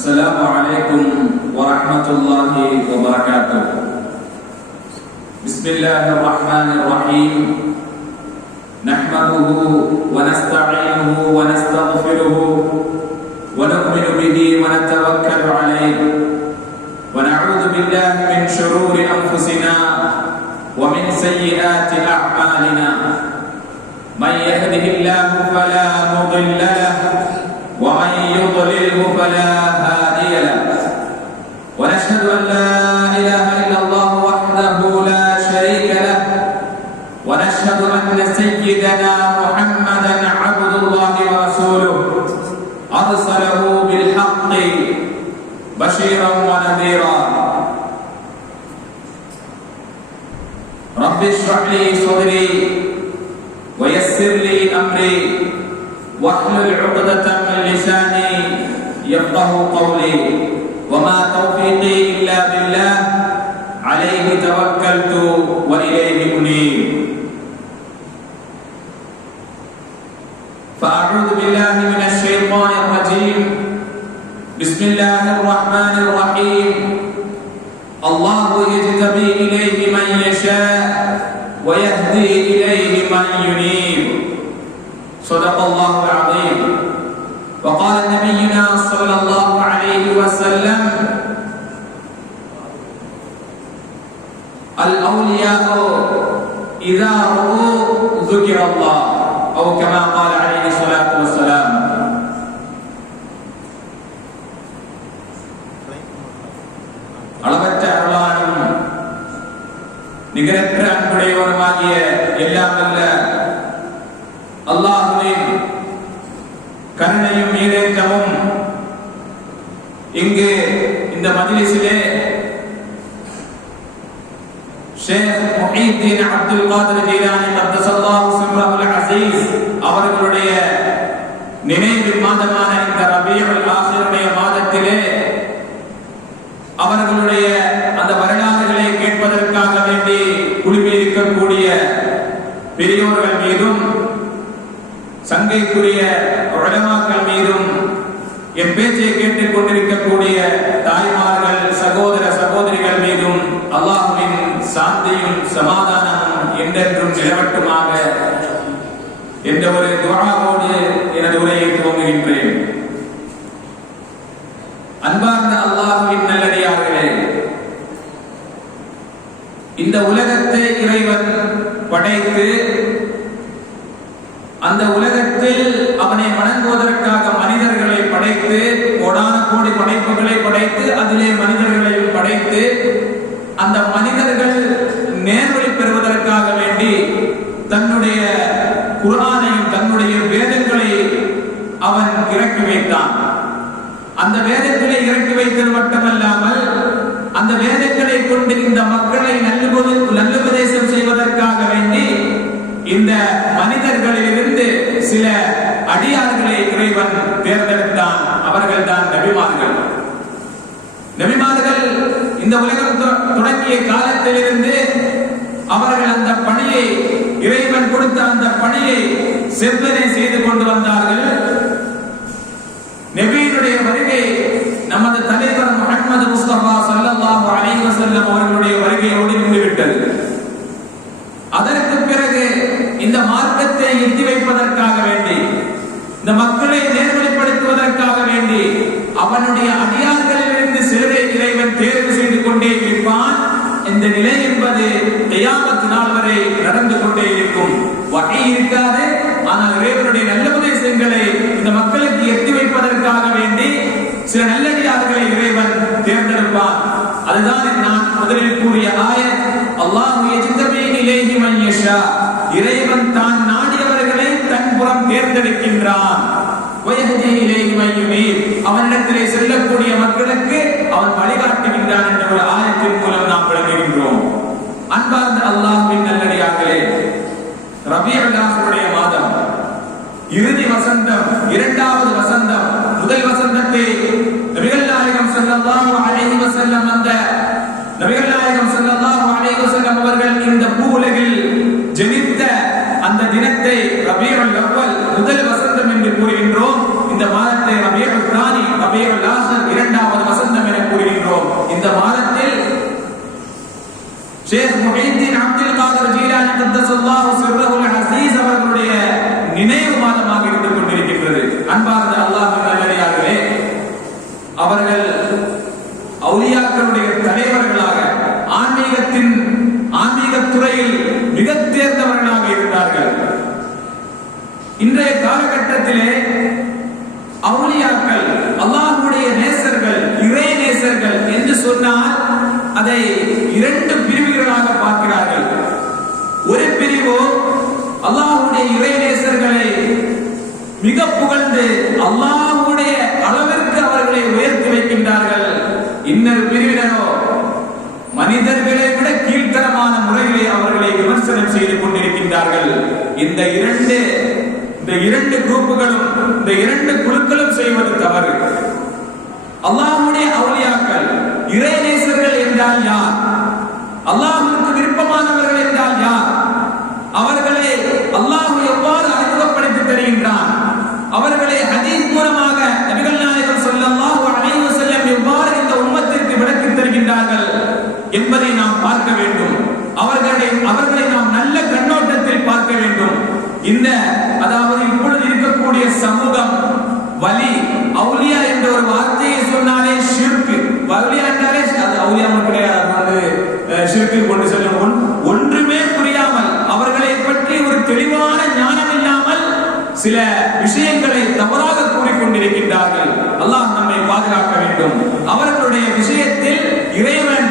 السلام عليكم ورحمة الله وبركاته. بسم الله الرحمن الرحيم. نحمده ونستعينه ونستغفره ونؤمن به ونتوكل عليه ونعوذ بالله من شرور أنفسنا ومن سيئات أعمالنا. من يهده الله فلا مضل له ومن يضلله فلا هادي له. ونشهد أن لا إله إلا الله وحده لا شريك له. ونشهد أن سيدنا محمدا عبد الله ورسوله أرسله بالحق بشيرا ونذيرا. رب اشرح لي صدري ويسر لي أمري واحلل عقدة من لساني يفقه قولي. وما توفيقي إلا بالله عليه توكلت وإليه أنيب. فأعوذ بالله من الشيطان الرجيم. بسم الله الرحمن الرحيم. الله يجتبي إليه من يشاء ويهدي إليه من ينيب. صدق الله العظيم. وقال نبينا صلى الله عليه وسلم: الأولياء إذا رؤوا ذكر الله، أو كما قال عليه الصلاة والسلام. அளவற்ற அருளானும் நிகரற்ற அன்புடையவனுமாகிய எல்லாம் வல்ல அல்லாஹ்வின் கருணையும் ஈடேற்றமும் இங்கு இந்த மஜ்லிஸிலே ஷேக் முஹீத்தீன் அப்துல் காதிர் ஜீலானி கத்தஸல்லாஹு சிர்ரஹுல் அஸீஸ் அவர்களுடைய நினைவு மாதமான இந்த ரபீஉல் ஆகிருடைய மாதத்திலே அவர்களுடைய அந்த வரலாறுகளை கேட்பதற்காக வேண்டி குழுமி இருக்கக்கூடிய பெரியோர்கள் மீதும் சங்கைக்குரிய உலமாக்கள் மீதும் என் பேச்சை கேட்டுக் கொண்டிருக்கக்கூடிய தாய்மார்கள் சகோதர சகோதரிகள் மீதும் அல்லாஹ்வின் சாந்தியும் சமாதானமும் என்றென்றும் நிலவட்டுமாக என்ற ஒரு துஆவோடு எனது உரையை துவங்குகின்றேன். அன்பார்ந்த அல்லாஹ்வின் நல்லடியார்களே, இந்த உலகத்தை இறைவன் படைத்து அந்த உலகத்தில் அவனை வணங்குவதற்காக மனிதர்களை படைத்து கோடான கோடி படைப்புகளை படைத்து அதிலே மனிதர்களையும் படைத்து அந்த மனிதர்கள் நேர்வழி பெறுவதற்காக வேண்டி தன்னுடைய குர்ஆனையும் தன்னுடைய வேதங்களை அவன் இறக்கி வைத்தான். அந்த வேதங்களை இறக்கி வைத்தது மட்டுமல்லாமல் அந்த வேதங்களை கொண்டு இந்த மக்களை நல்லுபதேசம் செய்வதற்காக வேண்டி இந்த மனிதர்களிலிருந்து சில அடியார்களை இறைவன் தேர்ந்தெடுத்தான். அவர்கள் தான் நபிமார்கள். நபிமார்கள் இந்த உலகம் தொடங்கிய காலத்திலிருந்து அவர்கள் அந்த பணியை, இறைவன் கொடுத்த அந்த பணியை செவ்வனே செய்து கொண்டு வந்தார்கள். நபியினுடைய வருகை நமது தலைவர் முஹம்மது முஸ்தபா ஸல்லல்லாஹு அலைஹி வஸல்லம் அவர்களுடைய வருகையோடு நின்றுவிட்டது. அதற்கு பிறகு இந்த மார்க்கத்தை எத்தி வைப்பதற்காக வேண்டி, இந்த மக்களை நேர்வழிப்படுத்துவதற்காக வேண்டி அவனுடைய அடியார்களிலிருந்து சிலரை இறைவன் தேர்வு செய்து கொண்டே இருப்பான். இந்த நிலை என்பது கியாமத் நாள் வரை நடந்து கொண்டே இருக்கும். வகை இருக்காது. ஆனால் இறைவனுடைய நல்ல உபதேசங்களை இந்த மக்களுக்கு எத்தி வைப்பதற்காக வேண்டி சில நல்லடியார்களை இறைவன் தேர்ந்தெடுப்பான். அதுதான் நான் முதலில் கூறிய ஆயத். அல்லாஹ் யஜ்தபி இலைஹி மன் யஷா. இறைவன் தான் நாடியவர்களை தன் புறம் தேர்ந்தெடுக்கின்றான். வயஹ்தி இலைஹி மன் யுனீப். அவனிடத்திலே செல்லக்கூடிய மக்களுக்கு அவன் வழிகாட்டுகின்றான் என்ற ஒரு ஆயத்தின் மூலம் நாம் விளங்குகின்றோம். அன்பார்ந்த அல்லாஹ்வின் நல்லடியார்களே, ரபீஉல் ஆகிருடைய மாதம், இறுதி வசந்தம், இரண்டாவது வசந்தம். முதல் வசந்தத்தை நபிகள் நாயகம் ஸல்லல்லாஹு அலைஹி வஸல்லம் அந்த நபிகள் நாயகம் ஸல்லல்லாஹு அலைஹி வஸல்லம் அவர்கள் இந்த பூவுலகில் ஜனித்த அந்த தினத்தை ரபீஉல் அவ்வல் முதல் வசந்தம் என்று கூறுகின்றோம். இந்த மாதத்தை ரபீஉல் தானி, ரபீஉல் ஆஹிர் இரண்டாவது ஷேக் முஹித்தீன் அப்துல் காதர் ஜீலானி கத்தஸல்லாஹு சிர்ரஹுல் அஸீஸ் அவர்களுடைய நினைவு மாதமாக இருந்து கொண்டிருக்கின்றது. அன்பார்ந்த அல்லாஹ்வின் நல்லடியார்களே, அவர்கள் அவுலியாக்களுடைய தலைவர்களாக ஆன்மீகத் துறையில் மிக தேர்ந்தவர்களாக இருந்தார்கள். இன்றைய காலகட்டத்திலே அவுலியாக்கள், அல்லாஹ்வுடைய நேசர்கள், இறை நேசர்கள் என்று சொன்னால் அதை இரண்டு பிரிவுகளாக பார்க்கிறார்கள். ஒரு பிரிவு அல்லாஹ்வுடைய இறை நேசர்களை மிக புகழ்ந்து அல்லாஹ்வுடைய அளவிற்கு அவர்களை உயர்த்தி வைக்கின்றார்கள். இன்னொரு பிரிவினரோ மனிதர்களை விட கீழ்த்தரமான முறையிலே அவர்களை விமர்சனம் செய்து கொண்டிருக்கின்றார்கள். இந்த இரண்டு குரூப்புகளும், இந்த இரண்டு குழுக்களும் செய்வது தவறு. அல்லாஹ்வுடைய அவுலியாக்கள், இறை நேசர்கள் என்றால் யார்? அல்லாஹ்வுக்கு விருப்பமானவர்கள் என்றால் யார்? அவர்களை அல்லாஹ் எவ்வாறு அறிமுகப்படுத்தி தருகின்றான்? அவர்களை ஹதீஸ் மூலமாக நபிகள் நாயகம் ஸல்லல்லாஹு அலைஹி வஸல்லம் எவ்வாறு இந்த உம்மத்திற்கு விளக்கித் தருகின்றார்கள் என்பதை நாம் பார்க்க வேண்டும். அவர்களை நாம் நல்ல கண்ணோட்டத்தில் பார்க்க வேண்டும். அதாவது இப்பொழுது இருக்கக்கூடிய சமூகம் வலி, அவுலியா என்ற ஒரு வார்த்தையை சொன்னாலே ஷிர்க். வலியா என்றாலே அது அவுலியா கிடையாது, ஷிர்க்கு கொண்டு செல்லும். ஒன்றுமே புரியாமல், அவர்களை பற்றி ஒரு தெளிவான ஞானம் இல்லாமல் சில விஷயங்களை தவறாக கூறிக்கொண்டிருக்கின்றார்கள். அல்லாஹ் நம்மை பாதுகாக்க வேண்டும். அவர்களுடைய விஷயத்தில் இறைவன்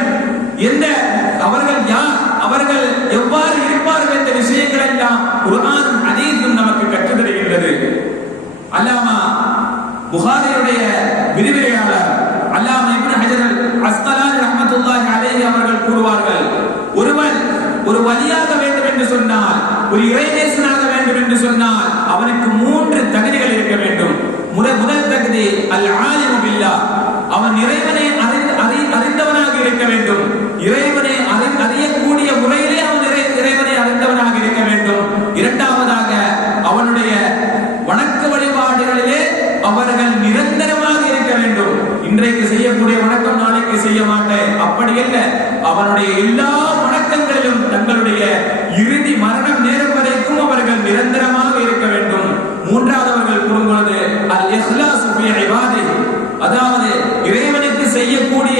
அவர்கள் யார், அவர்கள் எவ்வாறு இருப்பார்கள் என்ற விஷயங்கள் எல்லாம் குர்ஆனும் ஹதீஸும் நமக்கு கற்றுத் தருகின்றது. அல்லாமா புகாரியுடைய விரிவுரையாளர் அல்லாமா இப்னு ஹஜர் அஸ்கலானி ரஹ்மத்துல்லாஹி அலைஹி அவர்கள் கூறுவார்கள், ஒருவன் ஒரு வலியாக வேண்டும் என்று சொன்னால், ஒரு இறைநேசனாக வேண்டும் என்று சொன்னால் அவனுக்கு 3 தகுதிகள் இருக்க வேண்டும். முதல் தகுதி அல் ஆலிமு பில்லாஹ், அவன் இறைவனை அறிந்தவனாக இருக்க வேண்டும். இறைவனை அறியக்கூடிய முறையிலே அவன் இறைவனை அறிந்தவனாக இருக்க வேண்டும். இரண்டாவதாக அவனுடைய வணக்க வழிபாடுகளிலே அவர்கள் நிரந்தரமாக இருக்க வேண்டும். இன்றைக்கு செய்யக்கூடிய வணக்கம் நாளைக்கு செய்ய மாட்டேன், அப்படி அல்ல. அவனுடைய எல்லா வணக்கங்களிலும் தங்களுடைய இறுதி மரணம் நேரம் வரைக்கும் அவர்கள் நிரந்தரமாக இருக்க வேண்டும். மூன்றாவது அவர்கள் கூறும்போது அல் இஹ்லாஸ் ஃபீ இபாதிஹி, அதாவது இறைவனுக்கு செய்யக்கூடிய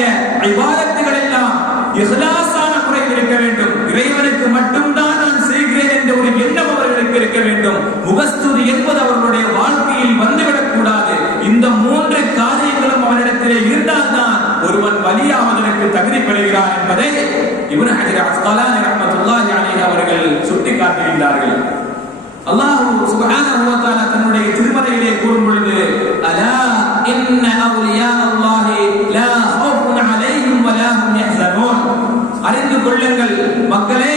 இபாதத்துகள் எல்லாம் இஹ்லாஸான முறையில் இருக்க வேண்டும். இறைவனுக்கு மட்டும்தான் நான் செய்கிறேன் என்ற ஒரு எண்ணம் அவர்களுக்கு இருக்க வேண்டும். முகஸ்துதி என்பது அவர்களுடைய வாழ்க்கையில் வந்துவிடக் கூடாது. இந்த 3 காரியங்களும் அவனிடத்திலே இருந்தால்தான் ஒருவன் வலியாவதற்கு தகுதி பெறுகிறான் என்பதை இப்னு ஹஜர் அஸ்கலானி ரஹ்மத்துல்லாஹி அலைஹி அவர்கள் சுட்டிக்காட்டுகின்றார்கள். அல்லாஹ் சுப்ஹானஹு வ தஆலா தன்னுடைய திருமறையிலே கூறும் பொழுது, அலா இன்ன அவுலியா அல்லாஹி லா ஹவுஃபுன் அலைஹிம் வ லா ஹும் யஹ்ஸனூன், அறிந்து கொள்ளுங்கள் மக்களே,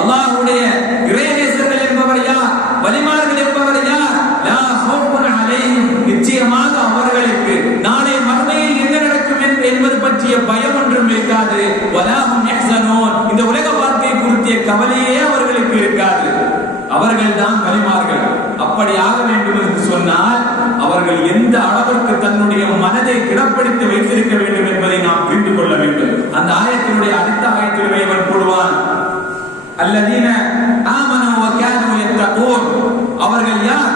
அல்லாஹ்வுடைய இறைநேசர்கள் என்பவர் யார், வலிமார்கள் என்பவர் யார்? லா ஹவுஃபுன் அலைஹிம், நிச்சயமாக அவர்களுக்கு நாளை மறுமையில் என்ன நடக்கும் என்பது பற்றிய பயம் ஒன்றும் இருக்காது. வ லா ஹும் யஹ்ஸனூன், இந்த உலக வாழ்க்கை குறித்த கவலையே அவர்களுக்கு இருக்காது. அவர்கள் தான் வலிமார்கள். அப்படி ஆக வேண்டும் என்று சொன்னால் அவர்கள் எந்த அளவிற்கு தன்னுடைய மனதை கிடப்படுத்தி வைத்திருக்க வேண்டும் என்பதை நாம் புரிந்து கொள்ள வேண்டும். அந்த ஆயத்தினுடைய அடுத்த ஆயத்தில் இறைவன் கூறுவான், அல்லதீன ஆமனு வ கானூ யத்தகூன், அவர்கள் யார்?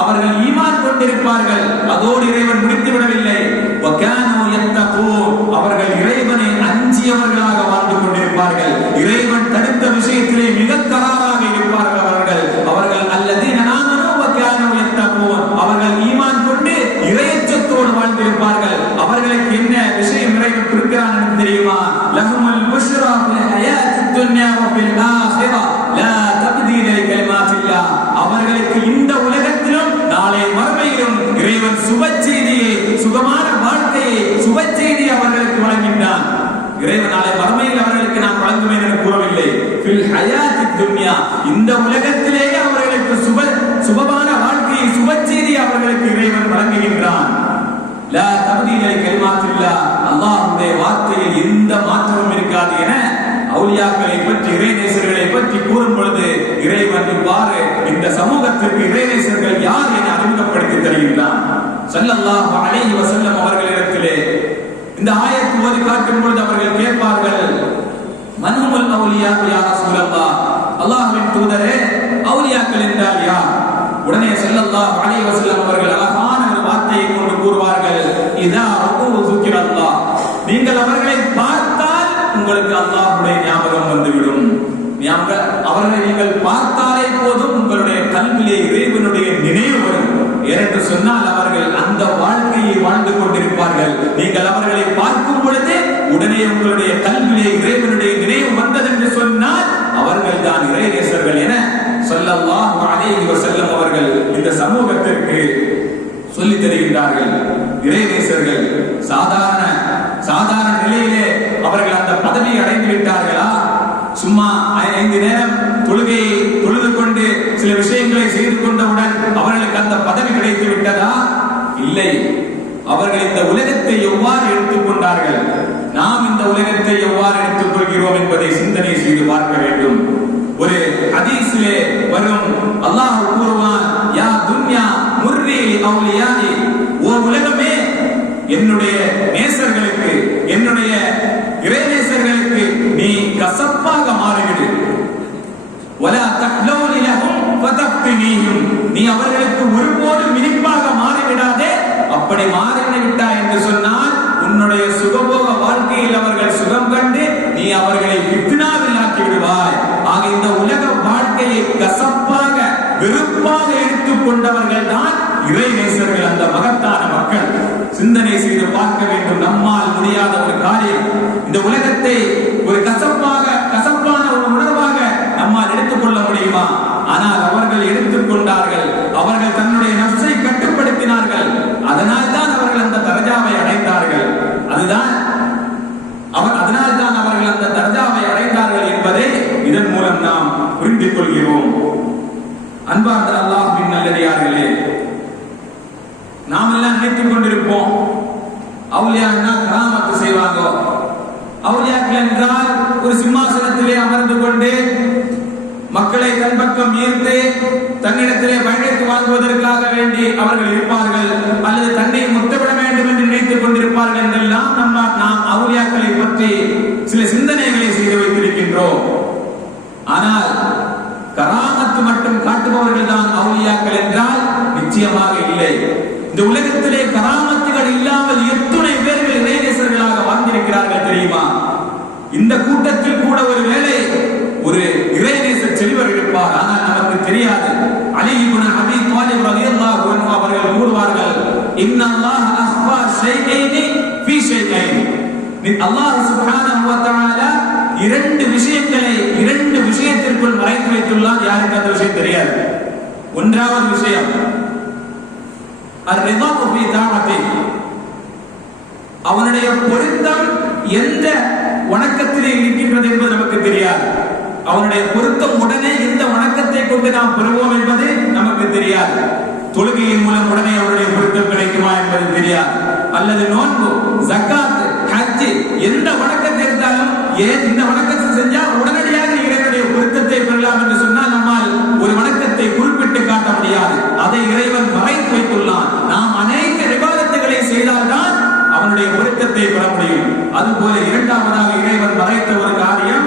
அவர்கள் ஈமான் கொண்டிருப்பார்கள். அதோடு இறைவன் முடித்து விடவில்லை, வ கானூ யத்தகூன், அவர்கள் இறைவனை அஞ்சியவர்களாக வாழ்ந்து கொண்டிருப்பார்கள். இறைவன் தடுத்த விஷயத்திலே மிக கராராக இருப்பார்கள். அவர்கள் அல்லதீன ஆமனு வ கானூ யத்தகூன், அவர்கள் ஈமான் கொண்டு இறையச்சத்தோடு வாழ்ந்திருப்பார்கள். அவர்களுக்கு என்ன விஷயம் இறைவன் கொடுக்கிறான் என்று தெரியுமா? லஹுமுல் புஷ்ரா ஃபில் ஹயாத்தித் துன்யா வ ஃபில் ஆখিরা லா தப்தீல லிகலிமாத்தில்லாஹ், அவர்களுக்கு இந்த உலகத்திலும் நாளை மறுமையிலும் இறைவன் சுப செய்தியை, சுகமான வாழ்க்கையை, சுப செய்தியை அவர்களுக்கு வழங்கினான். இறைவன் நாளை மறுமையில் அவர்களுக்கு நான் வழங்குவேன் என கூறவில்லை. ஃபில் ஹயாத்தித் துன்யா, இந்த உலகத்திலேயே அவர்களுக்கு சுபமான வாழ்க்கையை, சுப செய்தியை அவர்களுக்கு இறைவன் வழங்குகின்றான். லா தப்தீல லிகலிமாத்தில்லாஹ், அல்லாஹ்வுடைய வார்த்தையில் எந்த மாற்றமும் இருக்காது என அவுலியாக்களை பற்றி, இறைநேசர்களை பற்றி கூறும் பொழுது இறைவன் இவ்வாறு இந்த சமூகத்திற்கு இறைநேசர்கள் யார் என அறிமுகப்படுத்தி தருகின்றான். ஸல்லல்லாஹு அலைஹி வஸல்லம் அவர்களிடத்திலே இந்த ஆயத்தை ஓதி காட்டும் பொழுது அவர்கள் கேட்பார்கள், மன்ஹுமுல் அவுலியா யா ரசூலல்லாஹ், அல்லாஹ்வின் தூதரே அவுலியாக்கள் என்றால் யார்? உடனே ஸல்லல்லாஹு அலைஹி வஸல்லம் அவர்கள் அழகான ஒரு வார்த்தையை கொண்டு கூறுவார்கள், இதா ரூ ஸுக்கிரல்லாஹ், நீங்கள் அவர்களை பார்த்தால் உங்களுக்கு அல்லாஹ்வுடைய ஞாபகம் வந்துவிடும். அவர்களை நீங்கள் பார்த்தாலே போதும் உங்களுடைய கல்விலே இறைவனுடைய நினைவு வரும். ஏனென்று சொன்னால் அவர்கள் அந்த வாழ்க்கையை வாழ்ந்து கொண்டிருப்பார்கள். நீங்கள் அவர்களை பார்க்கும் பொழுது உடனே உங்களுடைய கல்விலே இறைவனுடைய நினைவு வந்தது என்று சொன்னால் அவர்கள் தான் இறைநேசர்கள் என ஸல்லல்லாஹு அலைஹி வஸல்லம் அவர்கள் இந்த சமூகத்திற்கு சொல்லித் தருகின்றார்கள். இறைநேசர்கள் சாதாரண நிலையிலே அவர்கள் அந்த பதவியை அடைந்து விட்டார்களா? சும்மா 5 நேரம் தொழுகையை தொழுது கொண்டு சில விஷயங்களை செய்து கொண்டவுடன் அவர்களுக்கு அந்த பதவி கிடைத்து விட்டதா? இல்லை. அவர்கள் இந்த உலகத்தை எவ்வாறு எடுத்துக்கொண்டார்கள், நாம் இந்த உலகத்தை எவ்வாறு எடுத்துக் கொள்கிறோம் என்பதை சிந்தனை செய்து பார்க்க வேண்டும். ஒரு ஹதீஸிலே வரும், அல்லாஹ் கூறுவான், யா துன்யா முர்ரி அவுலியாஇ, ஓ உலகமே என்னுடைய நேசர்களுக்கு, என்னுடைய இறைநேசர்களுக்கு நீ கசப்பாக மாறிவிடு. வலா தஹ்லௌனி லஹும் ஃபதஃப்தினீஹும், நீ அவர்களுக்கு ஒருபோதும் இனிப்பாக மாறிவிடாதே. அப்படி மாறிவிட்டாய் என்று சொன்னால் உன்னுடைய சுகபோக வாழ்க்கையில் அவர்கள் சுகம் கண்டு நீ அவர்களை ஃபித்னாவில் ஆக்கி விடுவாய். ஆக இந்த உலக வாழ்க்கையை கசப்பாக வெறுப்பாக எடுத்துக் கொண்டவர்கள் தான் இறைநேசர்கள், அந்த மகத்தான மக்கள். சிந்தனை செய்து பார்க்க வேண்டும். நம்மால் முடியாத ஒரு காரியம், இந்த உலகத்தை ஒரு கசப்பான ஒரு உணர்வாக நம்மால் எடுத்துக்கொள்ள முடியுமா? ஆனால் அவர்கள் எடுத்துக்கொண்டார்கள். அவர்கள் தன்னுடைய நஃப்ஸை கட்டுப்படுத்தினார்கள். அதனால் தான் அவர்கள் அந்த தரஜாவை அடைந்தார்கள். அதனால் தான் அவர்கள் அந்த தரஜாவை அடைந்தார்கள் என்பதை இதன் மூலம் நாம் புரிந்து கொள்கிறோம். அன்பார்ந்த அல்லாஹ்வின் நல்லடியார்களே, நாம் எல்லாம் நினைத்துக் கொண்டிருப்போம், அவுலியான்னா கராமத்து செய்வாங்க. அவுலியாக்கள் என்றால் ஒரு சிம்மாசனத்திலே அமர்ந்து கொண்டு மக்களை தன் பக்கம் ஈர்த்து தன்னிடத்திலே பயணித்து வாங்குவதற்காக வேண்டி அவர்கள் இருப்பார்கள், அல்லது தன்னை முத்தமிட வேண்டும் என்று நினைத்துக் கொண்டிருப்பார்கள் என்றெல்லாம் நாம் அவுலியாக்களை பற்றி சில சிந்தனைகளை செய்து வைத்திருக்கின்றோம். ஆனால் கராமத்து மட்டும் காட்டுபவர்கள் தான் அவுலியாக்கள் என்றால் நிச்சயமாக இல்லை. இந்த உலகத்திலே கராமத்துகள் இல்லாமல் எத்துணை பேர்கள் இறைநேசர்களாக வாழ்ந்திருக்கிறார்கள் தெரியுமா? இந்த கூட்டத்தில் கூட ஒரு வேளை ஒரு இறைநேச செல்வர் இருப்பார், ஆனால் நமக்கு தெரியாது. அலி இப்னு அபீ தாலிப் ரலியல்லாஹு அன்ஹு அவர்கள் கூறுவார்கள், இன்னல்லாஹ அஸ்பா ஷைகைனி ஃபீ ஷைகைனி, அல்லாஹ் சுப்ஹானஹு வ தஆலா 2 விஷயத்திற்குள் மறைத்து வைத்துள்ளார். யாருக்கு அந்த விஷயம் தெரியாது? ஒன்றாவது விஷயம் அர்-ரிதா ஃபீ தாஅத்தி, அவனுடைய பொருத்தம் எந்த வணக்கத்திலே இருக்கின்றது என்பது நமக்கு தெரியாது. அவனுடைய பொருத்தம் உடனே எந்த வணக்கத்தை கொண்டு நாம் பெறுவோம் என்பது நமக்கு தெரியாது. தொழுகையின் மூலம் உடனே அவருடைய பொருத்தம் கிடைக்குமா என்பது தெரியாது. அல்லது நோன்பு, ஜக்காத், ஹஜ், எந்த வணக்கத்தை இருந்தாலும் ஏன் இந்த வணக்கத்தை செஞ்சால் உடனடியாக இறைவனுடைய பொருத்தத்தை பெறலாம் என்று சொன்னால் நம்மால் ஒரு வணக்கத்தை குறிப்பிட்டு காட்ட முடியாது. அதை இறைவன் மறைத்து வைத்துள்ளான். நாம் அநேக இபாதத்துகளை செய்தால்தான் அவனுடைய பொருத்தத்தை பெற முடியும். அதுபோல இரண்டாவதாக இறைவன் மறைத்த ஒரு காரியம்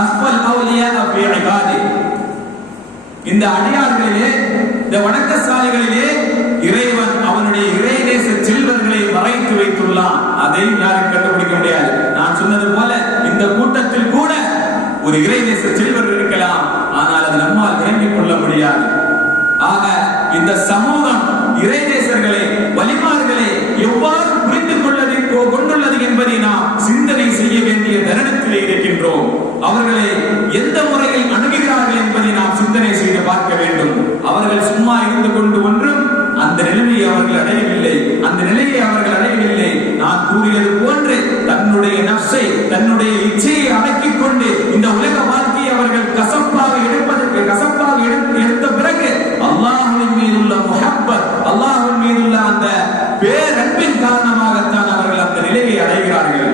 அஸ்பல் அவுலியா ஃபீ இபாதி, இந்த அடியார்களிலே, இந்த வணக்கசாலிகளிலே இறைவன் அவனுடைய இறைநேச செல்வர்களை மறைத்து வைத்துள்ளான். அதை யாரும் கண்டுபிடிக்க முடியாது. நான் சொன்னது போல இந்த கூட்டத்தில் கூட ஒரு இறைநேச செல்வர் இருக்கலாம், ஆனால் அது நம்மால் விளங்கிக் கொள்ள முடியாது. ஆக இந்த சமூகம் இறைநேசர்களை, வலிமார்களை எவ்வாறு புரிந்து கொண்டுள்ளது என்பதை நாம் சிந்தனை செய்ய வேண்டிய தருணத்திலே இருக்கின்றோம். அவர்களை எந்த முறையில் அணுகுகிறார்கள் என்பதை நாம் சிந்தனை செய்து பார்க்க வேண்டும். அவர்கள் சும்மா இருந்து கொண்டு ஒன்றும் அந்த நிலையை அவர்கள் அடையவில்லை. அந்த நிலையை அவர்கள் அடையவில்லை. நான் கூறியது போன்று தன்னுடைய நஃப்ஸை, தன்னுடைய இச்சையை அடக்கிக் கொண்டு இந்த உலக வாழ்க்கையை அவர்கள் கசப்பாக எடுத்த பிறகு அல்லாஹ்வின் மீதுள்ள முஹப்பத், அல்லாஹ்வின் மீதுள்ள அந்த பேரன்பின் காரணமாகத்தான் அவர்கள் அந்த நிலையை அடைகிறார்கள்.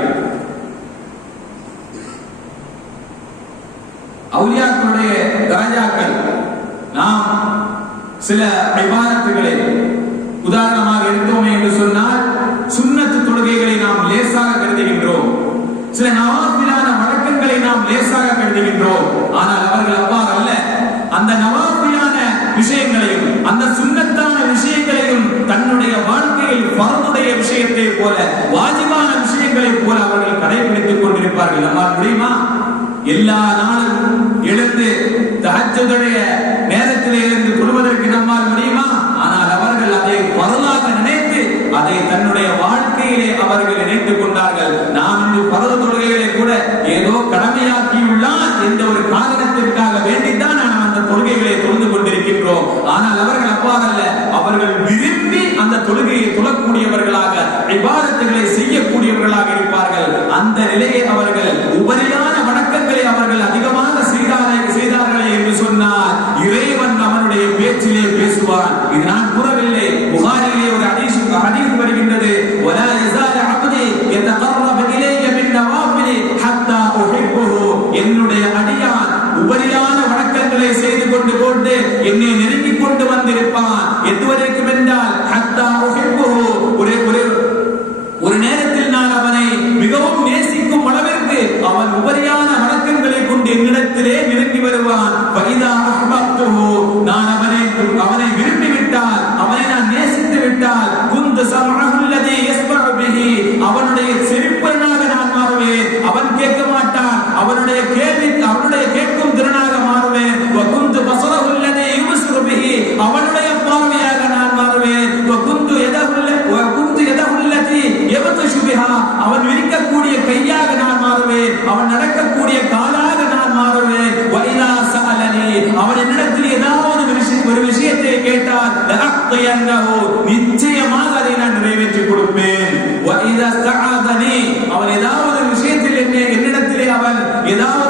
அவுலியாக்களுடைய தரஜாக்கள், நாம் சில இபாதத்துகளை உதாரணமாக எடுத்தோமே என்று சொன்னால் சுன்னத்து தொழுகைகளை நாம் லேசாக கருதுகின்றோம். சில நவாஃபிலான நாம் லேசாக கருதுகின்றோம். ஆனால் அவர்கள் அவ்வாறு அல்ல. அந்த நவாபிலான விஷயங்களையும் அந்த சுன்னத்தான விஷயங்களையும் தன்னுடைய வாழ்க்கையில் ஃபர்துடைய விஷயத்தை போல வாஜிபான விஷயங்களை போல அவர்கள் கடைபிடித்துக் கொண்டிருப்பார்கள். நம்மால் முடியுமா? எல்லா நாளும் எழுந்து தஹஜ்ஜுடைய நேரத்திலே இருந்து தொழுவதற்கு நம்மால் முடியுமா? ஆனால் அவர்கள் அதை ஃபர்லாக நினைத்து அதை தன்னுடைய வாழ்க்கையிலே அவர்கள் நினைத்துக் கொண்டார்கள். நாம் இன்று ஃபர்து தொழுகைகளை கூட ஏதோ கடமையாக்கியுள்ளார் என்ற ஒரு காரணத்திற்காக வேண்டித்தான் நாம் அந்த தொழுகைகளை தொழுது கொண்டிருக்கின்றோம். ஆனால் அவர்கள் அவ்வாறல்ல. அவர்கள் விரும்பி அந்த தொழுகையை தொழக்கூடியவர்களாக, இபாதத்துகளை செய்யக்கூடியவர்களாக இருப்பார்கள். அந்த நிலையை அவர்கள் உபரியான வணக்கங்களை அவர்கள் அதிகமாக செய்தார்களே என்று சொன்னார், இறைவன் அவனுடைய பேச்சிலே பேசுவான். இது நான் கூறவில்லை. புகாரியிலே ஒரு ஹதீஸ் வருகின்றது, ولا يزال عبدي يتقرب الي بالنوافل حتى احبه. என்னுடைய அடியான் உபரியான வணக்கங்களை செய்து கொண்டு என்னை நெருங்கிக் கொண்டு வந்திருப்பான். எதுவரைக்கும் என்றால் ஹத்தா உஹிப்புஹு, ஒரு நேரத்தில் நான் அவனை மிகவும் நேசிக்கும் அளவிற்கு அவன் உபரியான வணக்கங்களை கொண்டு என்னிடத்திலே நெருங்கி வருவான். ஃபைதா அஹ்பப்துஹு, நான் அவனை விரும்பி விட்டால், அவனை நான் நேசித்து விட்டால், குந்து ஸமஅஹு அல்லதி யஸ்மஉ பிஹி, அவனுடைய செவிப்பனாக நான் மாறுவேன். அவன் கேட்க மாட்டான், அவனுடைய கேட்கும் திறனாக மாறுவேன். வ குந்து பஸரஹு அல்லதி யுப்ஸிரு பிஹி, அவனுடைய பார்வையாக நான் மாறுவேன். வ குந்து யதஹு அல்லதி யப்தஷு பிஹா, அவன் விரிக்கக்கூடிய கையாக நான் மாறுவேன். அவன் நடக்கக்கூடிய காலாக நான் மாறுவேன். வ இதா ஸஅலனி, அவன் என்னிடத்தில் ஏதாவது ஒரு விஷயத்தை கேட்டால் லஅக்தியன்னஹு, நிச்சயமாக அதை நான் நிறைவேற்றி கொடுப்பேன். வ இதா ஸஅதனி, அவன் ஏதாவது ஒரு விஷயத்தில் என்னிடத்திலே அவன் ஏதாவது